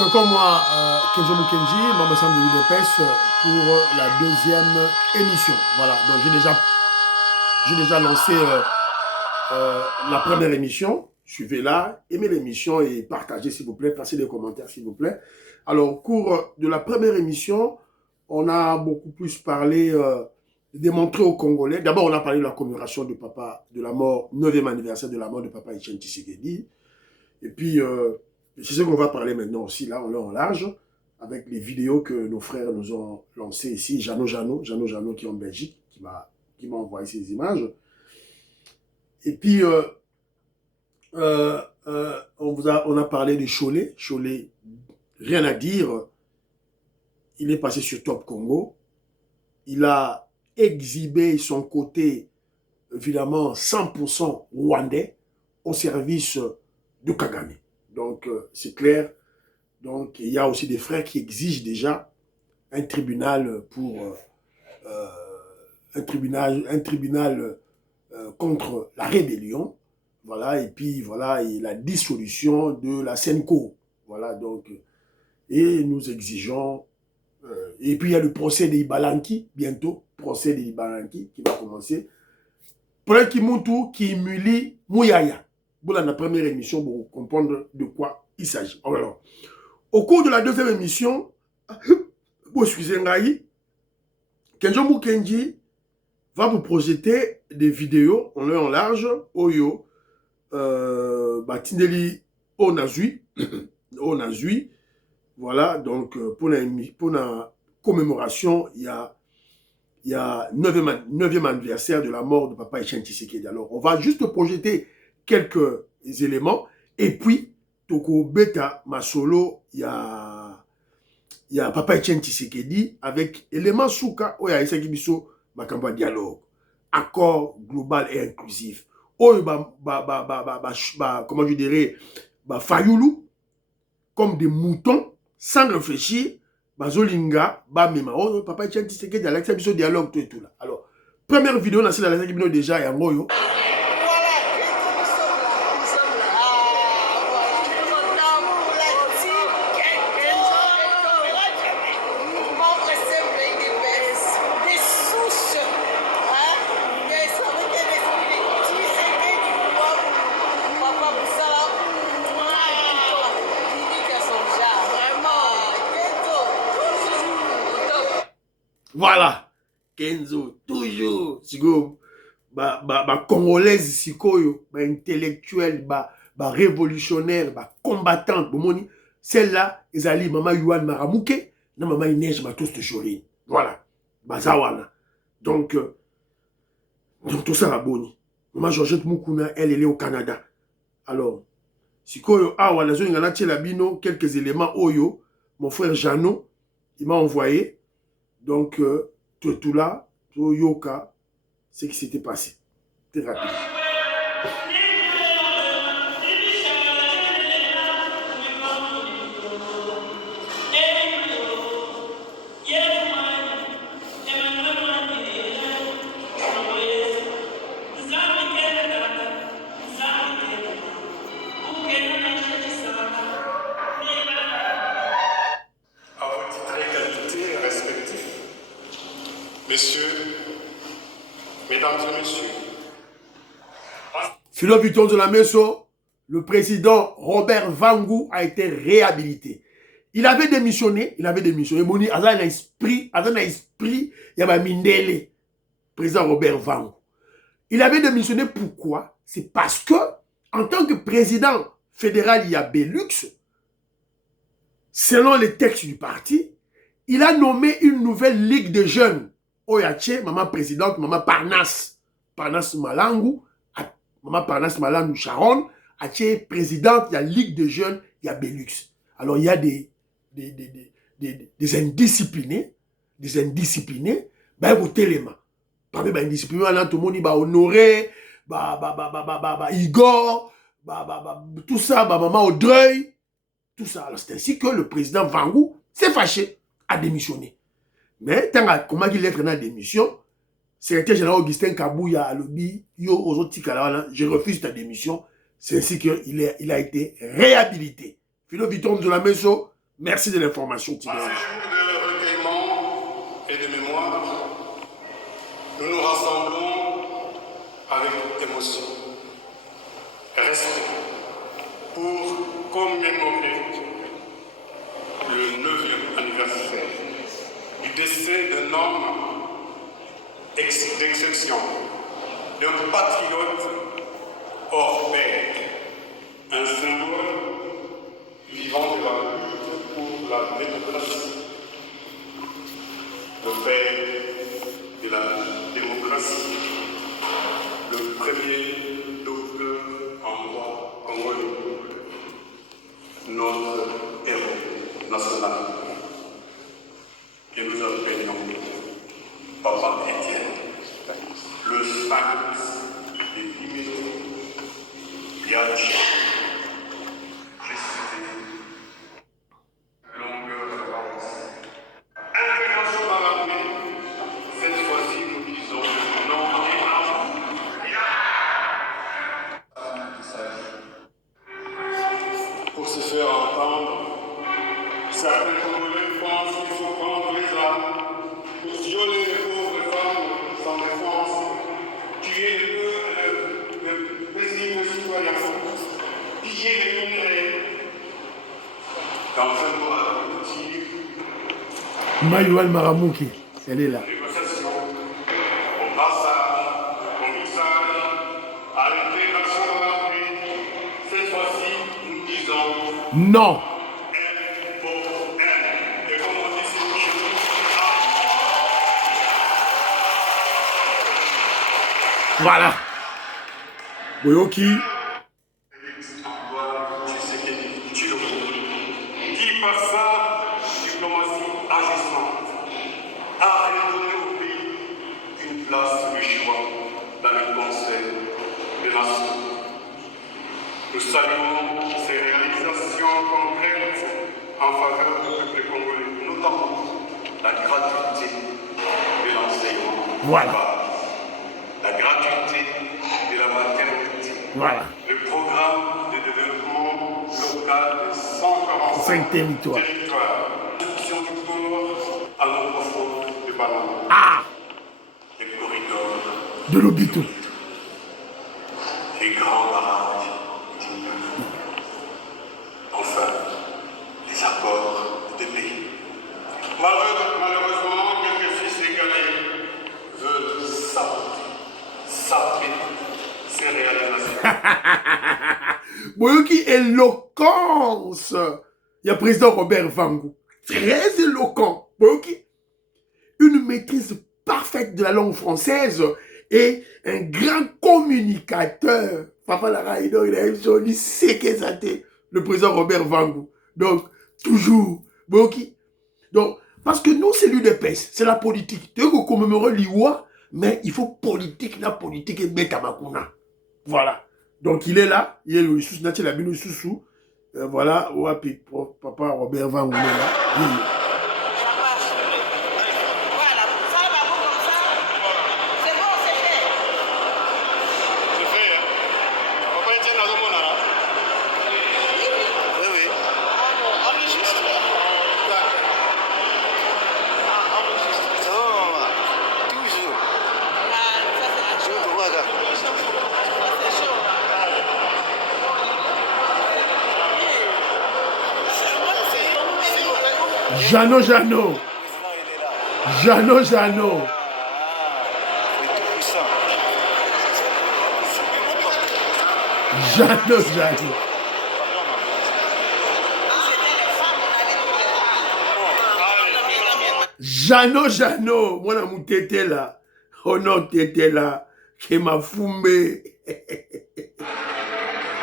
C'est encore moi, Kenzo Mukenji, membre ensemble de l'UDPS, pour la deuxième émission. Voilà, donc j'ai déjà lancé la première émission. Suivez-la, aimez l'émission et partagez s'il vous plaît, passez des commentaires s'il vous plaît. Alors, au cours de la première émission, on a beaucoup plus parlé, démontré aux Congolais. D'abord, on a parlé de la commémoration de papa, de la mort, 9e anniversaire de la mort de papa Etienne Tshisekedi. Et puis, c'est ce qu'on va parler maintenant aussi, là, en long en large, avec les vidéos que nos frères nous ont lancées ici. Jeannot qui est en Belgique, qui m'a envoyé ces images. Et puis, on a parlé de Cholet. Cholet, rien à dire. Il est passé sur Top Congo. Il a exhibé son côté, évidemment, 100% rwandais au service de Kagame. Donc, c'est clair. Donc, il y a aussi des frères qui exigent déjà un tribunal pour un tribunal contre la rébellion. Voilà, et puis voilà, et la dissolution de la Senko. Voilà, donc, et nous exigeons. Et puis il y a le procès de Ibalanki, bientôt, procès de Ibalanki qui va commencer. Pour un Kimuntu qui humilie Mouyaya. Voilà la première émission pour comprendre de quoi il s'agit. Alors, au cours de la deuxième émission, excusez-moi, Kenzo Mukenji va vous projeter des vidéos en long en large, Oyo, Tindeli Onazui, Onazui. Voilà, donc pour la commémoration, il y a 9e anniversaire de la mort de papa Etienne Tshisekedi. Alors, on va juste projeter quelques éléments. Et puis, Toko Beta Masolo, il y a papa Etienne Tshisekedi avec éléments souka, il y a Isakibiso, Makamba dialogue, accord global et inclusif. Comment je dirais, Fayoulou, comme des moutons, sans réfléchir, Bazolinga, Bamema, papa Etienne Tshisekedi, Alexa Biso dialogue, tout et tout là. Alors, première vidéo, on a la vidéo déjà, et en gros, voilà, Kenzo, toujours, congolaise sikoyo, intellectuelle, révolutionnaire, combattante, celle-là, ezali maman Yuan Maramouke, na maman Inès Matos de Chorine. Voilà, bazawana. Donc tout ça la boni. Maman Georgette Moukouna, elle est au Canada. Alors, sikoyo, la zone ngana tchela bino, quelques éléments, oyo, mon frère Jeannot, il m'a envoyé. Donc, tout là, tout yoka, ce qui s'était passé. Très rapide. Mesdames et messieurs, Philo Victor de la Meso, le président Robert Vangu a été réhabilité. Il avait démissionné. Moni, à un esprit, il y avait Mindele, président Robert Vangu. Il avait démissionné pourquoi? C'est parce que, en tant que président fédéral, il y a Belux, selon les textes du parti, il a nommé une nouvelle ligue de jeunes. Oyache, maman présidente, maman Parnas Malangu, maman Parnas Malangu Sharon, Ache présidente, il y a Ligue de jeunes, il y a Belux. Alors il y a des indisciplinés, vous téléma. Parmi les indisciplinés, là, tout le monde va honorer, Igor, tout ça, maman Audrey, tout ça. Alors c'est ainsi que le président Vangu s'est fâché, a démissionné. Mais, comment il est dans la démission, secrétaire général Augustin Kabouya a lobby, je refuse ta démission. C'est ainsi qu'il a été réhabilité. Philo Viton de la Meso, Merci de l'information, À ces jours de recueillement et de mémoire, nous nous rassemblons avec émotion, respect, pour commémorer le 9e anniversaire du décès d'un homme d'exception, d'un patriote hors pair, un symbole vivant de la lutte pour la démocratie, le père de la démocratie, le premier docteur en droit congolais, notre héros national, que nous appelions Papa Étienne, le sphinx des Dimitri, Yatcha, précisé, longueur d'avance. Intégration dans l'armée, cette fois-ci nous disons non à pour se faire entendre, certains Congolais pensent qu'il faut prendre les armes pour violer les pauvres femmes sans défense, tuer le paisible citoyen, piller les minerais. Dans un mois utile, Maïoual Maramouki, elle est là. négociation, au brassage, au mixage, à l'intégration dans l'armée, cette fois-ci, nous disons Non. N pour N. Et comme on dit, c'est une Voilà. Boyoki. qui par sa diplomatie agissante a redonné au pays une place de choix dans le Conseil des Nations. Nous saluons ces réalisations concrètes en faveur du peuple congolais, notamment la gratuité de l'enseignement. Voilà. La gratuité de la maternité. Voilà. Le programme de développement local de 145 5 territoires. Construction du port à l'eau profonde de Ballon. Ah. Les corridors De l'Obito. les grands barrages d'immeubles. Enfin, les accords de pays. Malheureusement, quelques fils sénégalais veulent saper ces réalisations. Boyoki, éloquence. Il y a président Robert Vangou. Très éloquent. Boyoki, une maîtrise parfaite de la langue française et un grand communicateur. Papa Laraïdo, il a une jolie séquesate. Le président Robert Vangou. Donc, toujours. Boyoki. Donc, parce que nous, c'est l'UDPS, c'est la politique. Tu veux qu'on commémore l'Iwa, mais il faut politique, la politique et Betamakuna. Voilà. Donc, il est là. Il est le sous national, la bino sous. Voilà. Wapi, papa Robert Vangou. Jeannot. Jeannot. Jeannot. Moi, la moutete là. Oh non, t'étais là. Qui m'a fumé.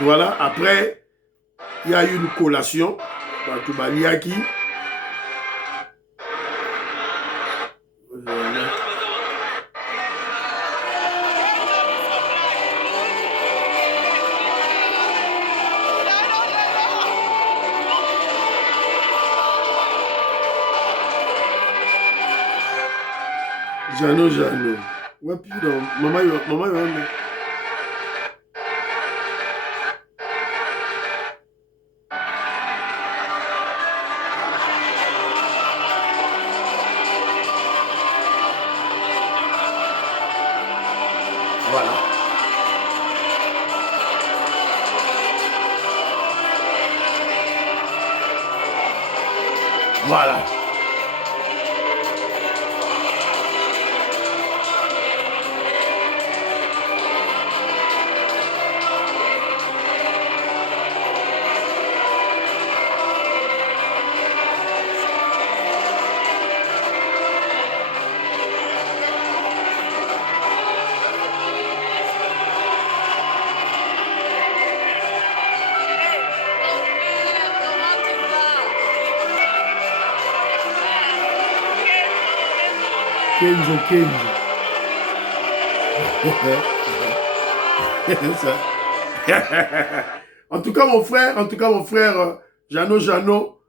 Voilà. Après, il y a eu une collation. Batubaliaki. Jeannot. Wapi donc maman yo. Voilà. Kenzo, Kenzo. En tout cas, mon frère, Jeannot,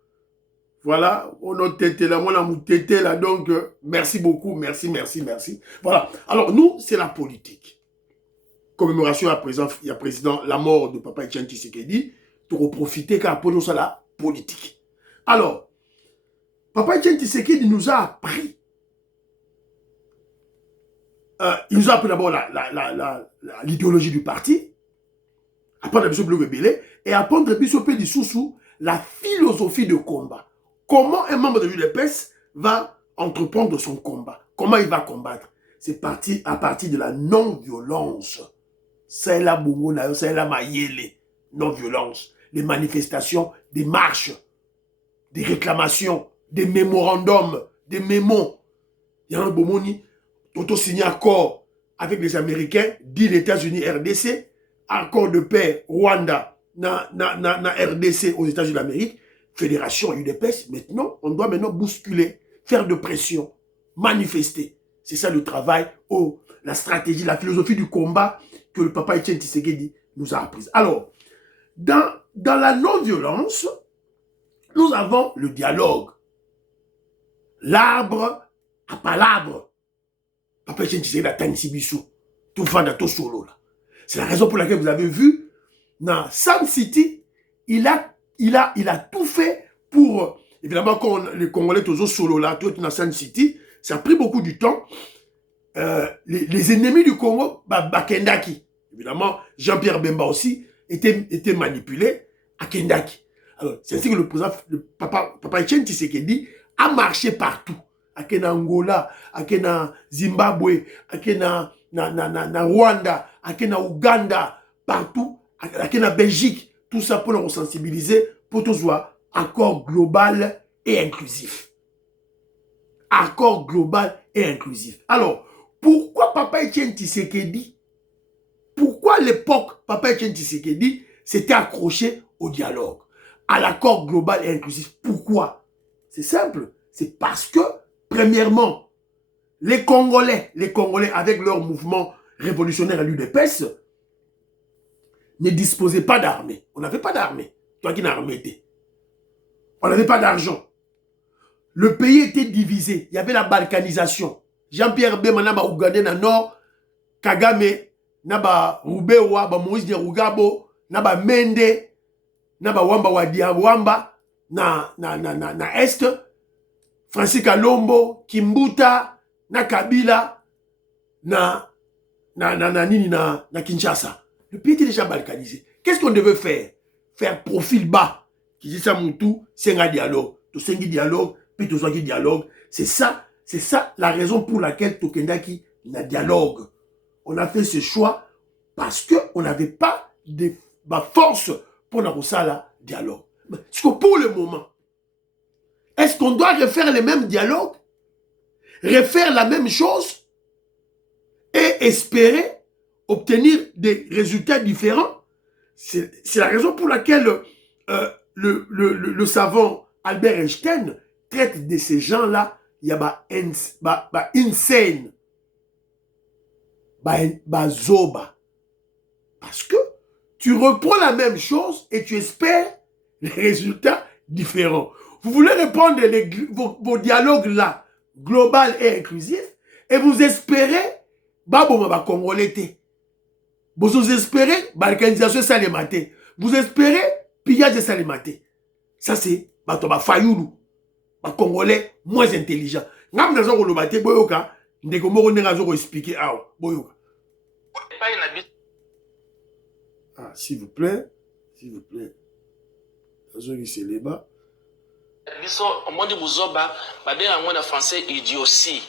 voilà, on a tété là, on a tété là, donc merci beaucoup, merci. Voilà, alors nous, c'est la politique. Commémoration à présent, il y a président, la mort de Papa Etienne Tshisekedi, pour profiter car pour nous, c'est la politique. Alors, Papa Etienne Tshisekedi nous a appris. Il nous a appris d'abord l'idéologie du parti, après la Bishop Rebellé, et après la Bishop du Soussou, la philosophie de combat. Comment un membre de l'UDPS va entreprendre son combat? Comment il va combattre? C'est à partir de la non-violence. C'est la bongo, c'est la mayele. Non-violence. Les manifestations, des marches, des réclamations, des mémorandums, des mémos. Il y a un bomoni. Toto signé accord avec les Américains, dit les États-Unis, RDC, accord de paix Rwanda, na RDC aux États-Unis d'Amérique, fédération UDPS. Maintenant, on doit bousculer, faire de pression, manifester. C'est ça le travail, la stratégie, la philosophie du combat que le papa Etienne Tshisekedi nous a appris. Alors, dans la non-violence, nous avons le dialogue. L'arbre à palabre. Papa Etienne Tshisekedi a Tanisi Bissou. Tout vendre tout solo là. C'est la raison pour laquelle vous avez vu, dans Sam City, il a tout fait pour, évidemment, quand les Congolais tous solo là, tout dans Sam City, ça a pris beaucoup de temps. Les ennemis du Congo, Kendaki, évidemment, Jean-Pierre Bemba aussi, était manipulé à Kendaki. Alors, c'est ainsi que le président, Papa Etienne Tshisekedi a marché partout. À Angola, à Zimbabwe, à Rwanda, à Ouganda, partout, à Belgique, tout ça pour nous sensibiliser, pour tout soit accord global et inclusif. Accord global et inclusif. Alors, pourquoi Papa Etienne Tshisekedi, pourquoi à l'époque Papa Etienne Tshisekedi s'était accroché au dialogue, à l'accord global et inclusif? Pourquoi? C'est simple, c'est parce que premièrement, les Congolais avec leur mouvement révolutionnaire à l'UDPS ne disposaient pas d'armée. On n'avait pas d'armée. Toi qui n'as armé, on n'avait pas d'argent. Le pays était divisé. Il y avait la balkanisation. Jean-Pierre Bemba naba Ougandais na nord, Kagame naba Rubewa, Moïse de Rugabo, naba Mende, naba Wamba Wamba na est. Francis Kalombo, Kimbuta, na Kabila, na Kinshasa. Le pays était déjà balkanisé. Qu'est-ce qu'on devait faire? Faire profil bas. Qui dit ça, Moutou, c'est un dialogue. Tout c'est un dialogue, puis tout ça qui dialogue. C'est ça la raison pour laquelle Tokendaki n'a dialogue. On a fait ce choix parce qu'on n'avait pas de force pour nous ça là dialogue. Parce que pour le moment, est-ce qu'on doit refaire les mêmes dialogues, refaire la même chose et espérer obtenir des résultats différents? C'est la raison pour laquelle le savant Albert Einstein traite de ces gens-là, il y a insane, zoba. Parce que tu reprends la même chose et tu espères des résultats différents. Vous voulez répondre vos dialogues là, global et inclusif, et vous espérez, Congolais. Vous espérez, balkanisation salématé. Vous espérez, pillage de salématé. Ça c'est, Fayoulou, Congolais moins intelligent. Ngam nazo ko lobate boyoka, ndeko moko nenga zo ko expliquer awa, boyoka. S'il vous plaît. Nazo ki célébat. biso omondi buzoba babenga ngo na français idiotie.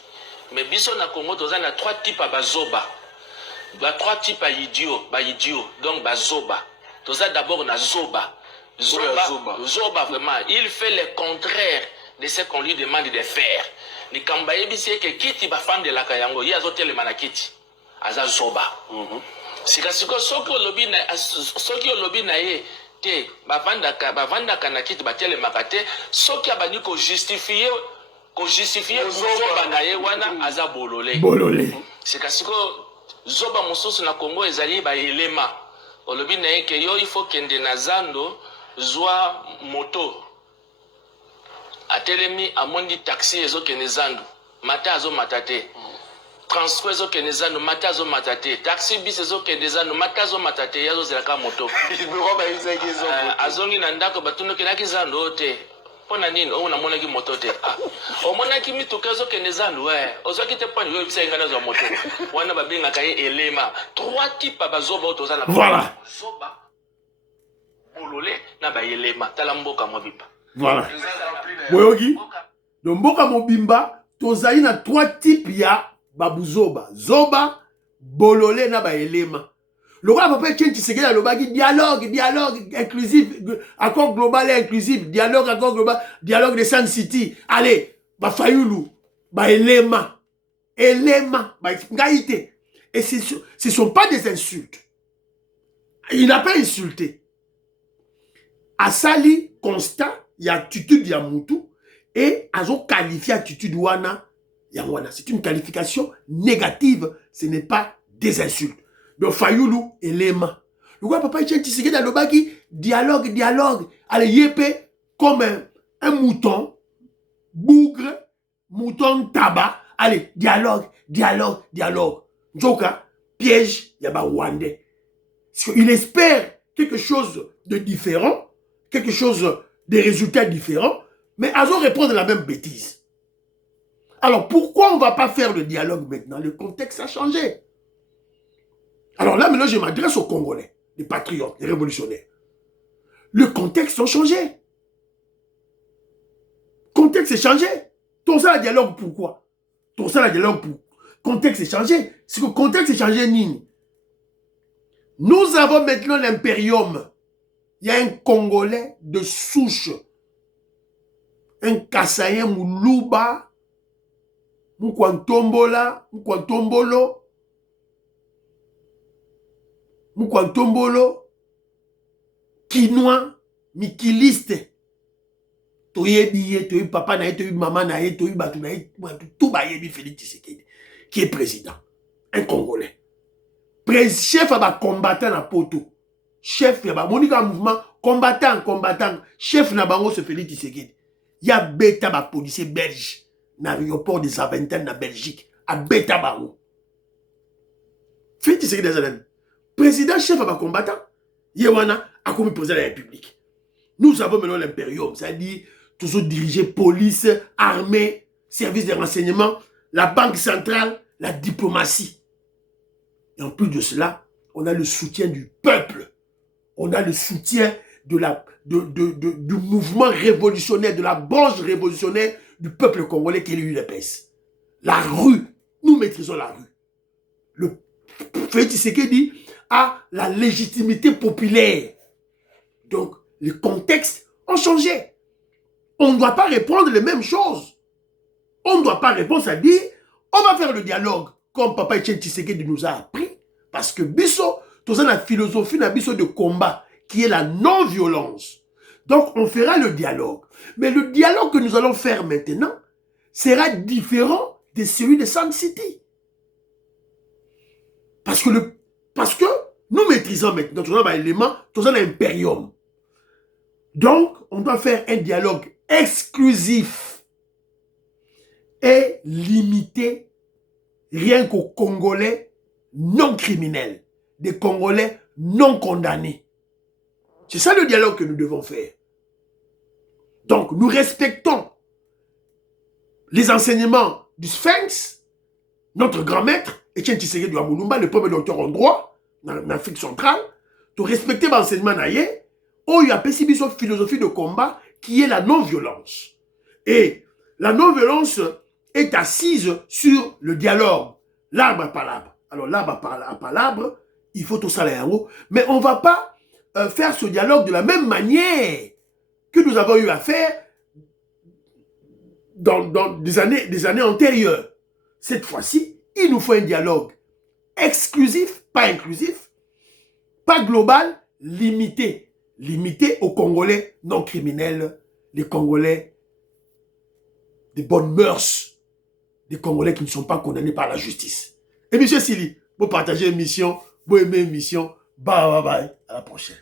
Mais biso na Congo toza na 3 types à bazoba. Ba 3 types à idiot, donc bazoba. Toza d'abord na zoba. Zoba vraiment, il fait le contraire de ce qu'on lui demande de faire. Ni kamba yebisi ke kiti ba fan de la kayango, ya zote le manakiti. Aza zoba. Sika siko soki olobi na ye te bavandaka na kiti batele makate soki abani ko justifier zoba na ye wana aza bolole. Sika siko zoba mosusu na Congo ezali ba elema. Olobi na ye ke yo il faut kende na zando zwa moto. Atelemi amondi taxi ezokende zandu. Mata azo matate. Transport ezokende zandu mata azo matate. Taxi bis ezokende zandu mata azo matate yazo zelaka moto. Azongi na ndako batuno kenaki zandu ote. Pona nini o namonaki moto te. Omonaki mituka ezokende zandu ozaki te pani yo bisa ngana zo moto. Wana babenga kaye elema. 3 types bazoba otozana. Voilà. Zoba. Bolole na ba elema tala mboka mobipa. Voilà. Boyogi. Donc mboka mobimba tozali na 3 types ya babuzoba. Zoba, bolole na ba elema. Le roi papa Etienne Tshisekedi alobaki dialogue inclusif, accord global et inclusif, accord global, dialogue de Sun City. Allez, ba fayulu, ba elema, ba ngaïté. Et ce sont pas des insultes. Il n'a pas insulté. Asali constat, il y a attitude ya mutu et azo qualifié attitude wana ya wana. C'est une qualification négative, ce n'est pas des insultes. Donc Fayoulou elema. Le roi papa Etienne Tshisekedi alobaki dialogue. Allez yépé comme un mouton bougre, mouton tabac. Allez dialogue. Njoka piège yaba Rwandais. Il espère quelque chose de différent, quelque chose des résultats différents, mais Azo répond de la même bêtise. Alors pourquoi on ne va pas faire le dialogue maintenant? Le contexte a changé. Alors là, maintenant, je m'adresse aux Congolais, les patriotes, les révolutionnaires. Le contexte a changé. Le contexte est changé. Ton ça, le dialogue, pourquoi? Contexte est changé. C'est que le contexte est changé, Nini. Nous avons maintenant l'impérium. Il y a un Congolais de souche. Un Kassayen Moulouba. Mukwantombolo, Kinois, Mikiliste. Toyebi, papa na ye, maman na ye, batu na ye, tout bayebi Félix Tshisekedi, qui est président. Un Congolais. Chef à combattant na poto. Chef à monika mouvement, combattant. Chef na bango se Félix Tshisekedi. Ya beta ba policier belge. Na l'aéroport des Aventines na Belgique. A beta bango. Félix Tshisekedi des président chef à combattant, Yewana a commis président de la République. Nous avons maintenant l'impérium, c'est-à-dire toujours diriger police, armée, service de renseignement, la banque centrale, la diplomatie. Et en plus de cela, on a le soutien du peuple. On a le soutien du mouvement révolutionnaire, de la branche révolutionnaire du peuple congolais qui est l'UDPS. La rue, nous maîtrisons la rue. Le Félix Tshisekedi a la légitimité populaire. Donc, les contextes ont changé. On ne doit pas répondre les mêmes choses. On ne doit pas répondre, c'est-à-dire, on va faire le dialogue, comme Papa Etienne Tshisekedi nous a appris, parce que Bisso, tout ça, la philosophie n'a Bisso de combat, qui est la non-violence. Donc, on fera le dialogue. Mais le dialogue que nous allons faire maintenant sera différent de celui de Sun City. Parce que nous maîtrisons maintenant, tout ça, un élément, tout ça, l'impérium. Donc, on doit faire un dialogue exclusif et limité rien qu'aux Congolais non criminels, des Congolais non condamnés. C'est ça le dialogue que nous devons faire. Donc, nous respectons les enseignements du Sphinx, notre grand maître, Etienne Tshisekedi Wamulumba, le premier docteur en droit, en Afrique centrale, de respecter l'enseignement naïe, où il y a une philosophie de combat qui est la non-violence. Et la non-violence est assise sur le dialogue, l'arbre à palabre. Alors, l'arbre à palabre, il faut tout ça là en haut, mais on ne va pas faire ce dialogue de la même manière que nous avons eu à faire dans des années antérieures. Cette fois-ci, il nous faut un dialogue exclusif, pas inclusif, pas global, limité. Limité aux Congolais non criminels, les Congolais des bonnes mœurs, des Congolais qui ne sont pas condamnés par la justice. Et M. Sili, vous partagez l'émission, vous aimez l'émission, bye bye bye, à la prochaine.